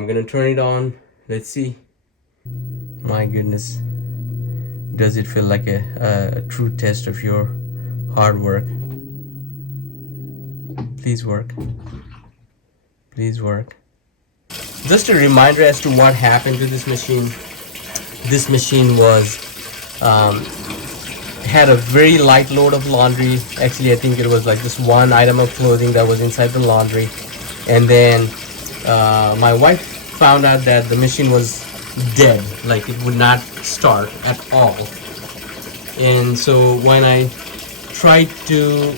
I'm gonna turn it on. Let's see. My goodness, does it feel like a true test of your hard work? Please work. Please work. Just a reminder as to what happened to this machine. This machine was had a very light load of laundry. Actually, I think it was like just one item of clothing that was inside the laundry. And then my wife found out that the machine was dead, like it would not start at all. And so when I tried to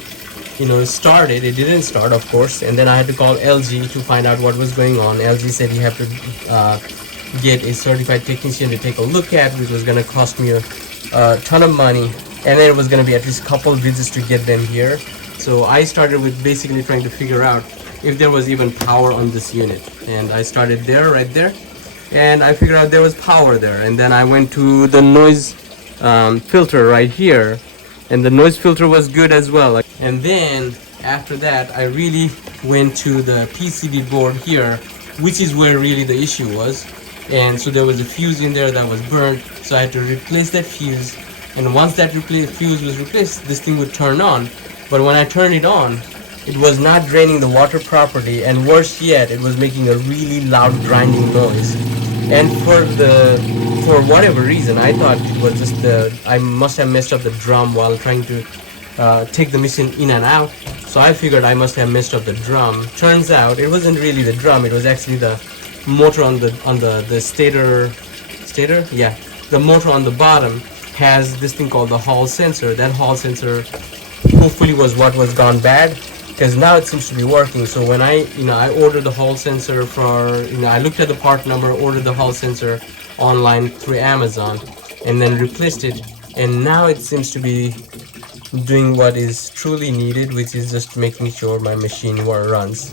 start it, it didn't start, of course. And then I had to call LG to find out what was going on. LG said you have to get a certified technician to take a look at, which was going to cost me a ton of money, and then it was going to be at least a couple of visits to get them here. So I started with basically trying to figure out if there was even power on this unit, and I started there, right there, and I figured out there was power there. And then I went to the noise filter right here, and the noise filter was good as well. And then after that I really went to the PCB board here, which is where really the issue was. And so there was a fuse in there that was burnt, so I had to replace that fuse. And once that fuse was replaced, this thing would turn on. But when I turned it on, it was not draining the water properly, and worse yet, it was making a really loud grinding noise. And for whatever reason, I thought it was just I must have messed up the drum while trying to take the machine in and out. So I figured I must have messed up the drum. Turns out it wasn't really the drum, it was actually the motor on the stator, yeah, the motor on the bottom has this thing called the hall sensor. That hall sensor hopefully was what was gone bad, because now it seems to be working. So when I ordered the hall sensor for, I looked at the part number, ordered the hall sensor online through Amazon, and then replaced it, and now it seems to be doing what is truly needed, which is just making sure my machine runs.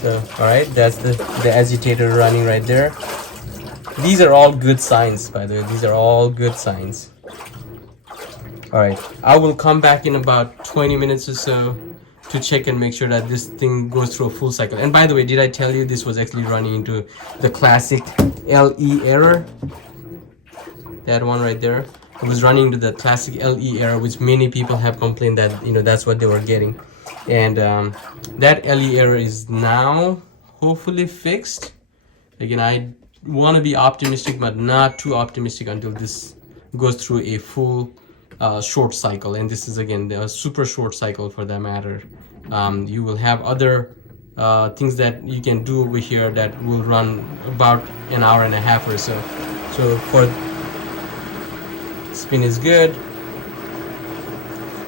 So alright, that's the agitator running right there. These are all good signs, by the way. These are all good signs. Alright, I will come back in about 20 minutes or so to check and make sure that this thing goes through a full cycle. And by the way, did I tell you this was actually running into the classic LE error? That one right there. It was running into the classic LE error, which many people have complained that that's what they were getting. And that LE error is now hopefully fixed. Again, I want to be optimistic, but not too optimistic until this goes through a full short cycle. And this is again a super short cycle for that matter. You will have other things that you can do over here that will run about an hour and a half or so. So for spin is good.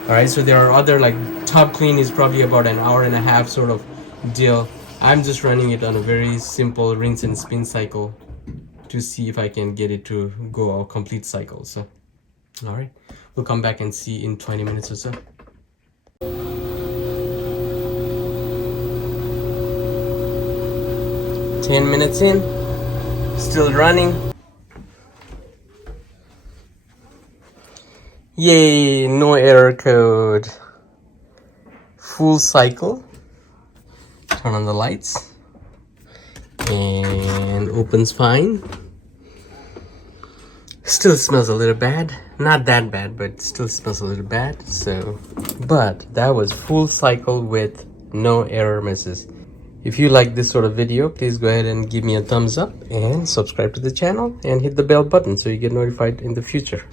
Alright, so there are other, like tub clean is probably about an hour and a half sort of deal. I'm just running it on a very simple rinse and spin cycle to see if I can get it to go a complete cycle. So alright, we'll come back and see in 20 minutes or so. 10 minutes in, still running. Yay, no error code. Full cycle. Turn on the lights. And opens fine. Still smells a little bad. Not that bad, but still smells a little bad. So, but that was full cycle with no error misses. If you like this sort of video, please go ahead and give me a thumbs up and subscribe to the channel and hit the bell button so you get notified in the future.